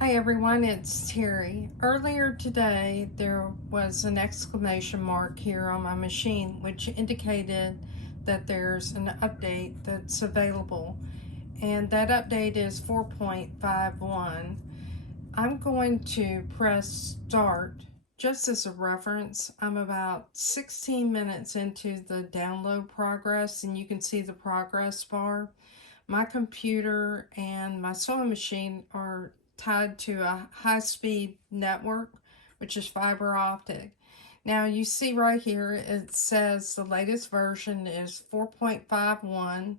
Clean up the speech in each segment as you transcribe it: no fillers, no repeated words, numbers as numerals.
Hi everyone, it's Terry. Earlier today there was an exclamation mark here on my machine which indicated that there's an update that's available, and that update is 4.51. I'm going to press start. Just as a reference, I'm about 16 minutes into the download progress, and you can see the progress bar. My computer and my sewing machine are tied to a high-speed network, which is fiber optic. Now you see right here, it says the latest version is 4.51.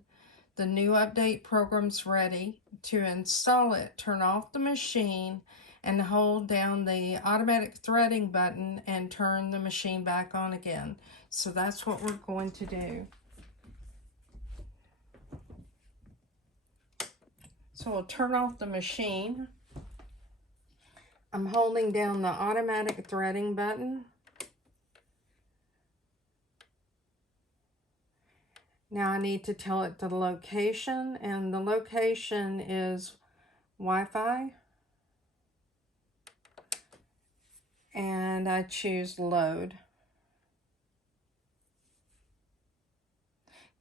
The new update program's ready. To install it, turn off the machine and hold down the automatic threading button and turn the machine back on again. So that's what we're going to do. So we'll turn off the machine. I'm holding down the automatic threading button. Now I need to tell it the location, and the location is Wi-Fi. And I choose load.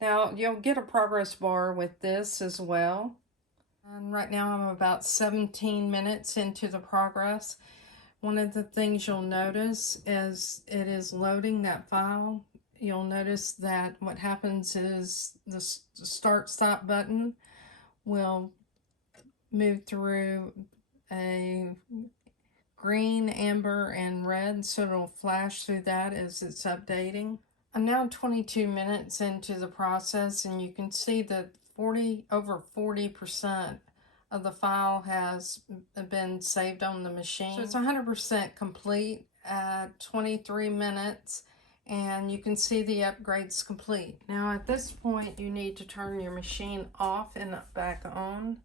Now you'll get a progress bar with this as well. And right now I'm about 17 minutes into the progress. One of the things you'll notice is it is loading that file. You'll notice that what happens is the start-stop button will move through a green, amber, and red, so it'll flash through that as it's updating. I'm now 22 minutes into the process, and you can see that over 40% of the file has been saved on the machine. So it's 100% complete at 23 minutes, and you can see the upgrade's complete. Now at this point, you need to turn your machine off and back on.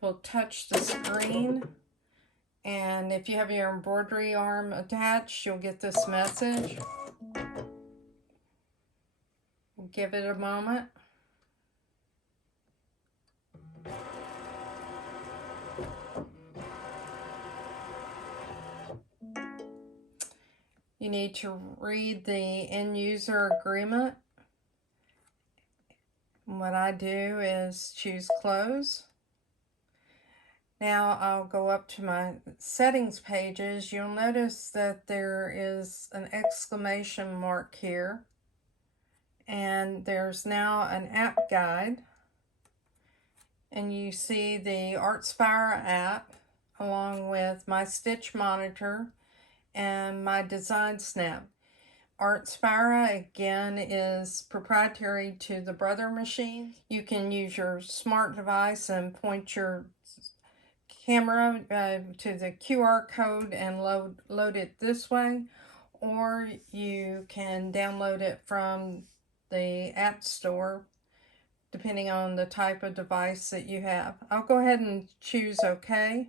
We'll touch the screen, and if you have your embroidery arm attached, you'll get this message. Give it a moment. You need to read the end user agreement. What I do is choose close. Now I'll go up to my settings pages. You'll notice that there is an exclamation mark here, and there's now an app guide, and you see the Artspira app along with my stitch monitor and my design snap. Artspira, again, is proprietary to the Brother machine. You can use your smart device and point your camera to the QR code and load it this way, or you can download it from the App Store, depending on the type of device that you have. I'll go ahead and choose OK.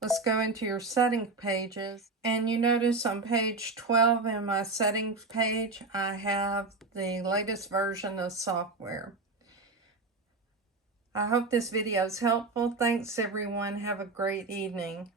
Let's go into your settings pages, and you notice on page 12 in my settings page, I have the latest version of software. I hope this video is helpful. Thanks everyone. Have a great evening.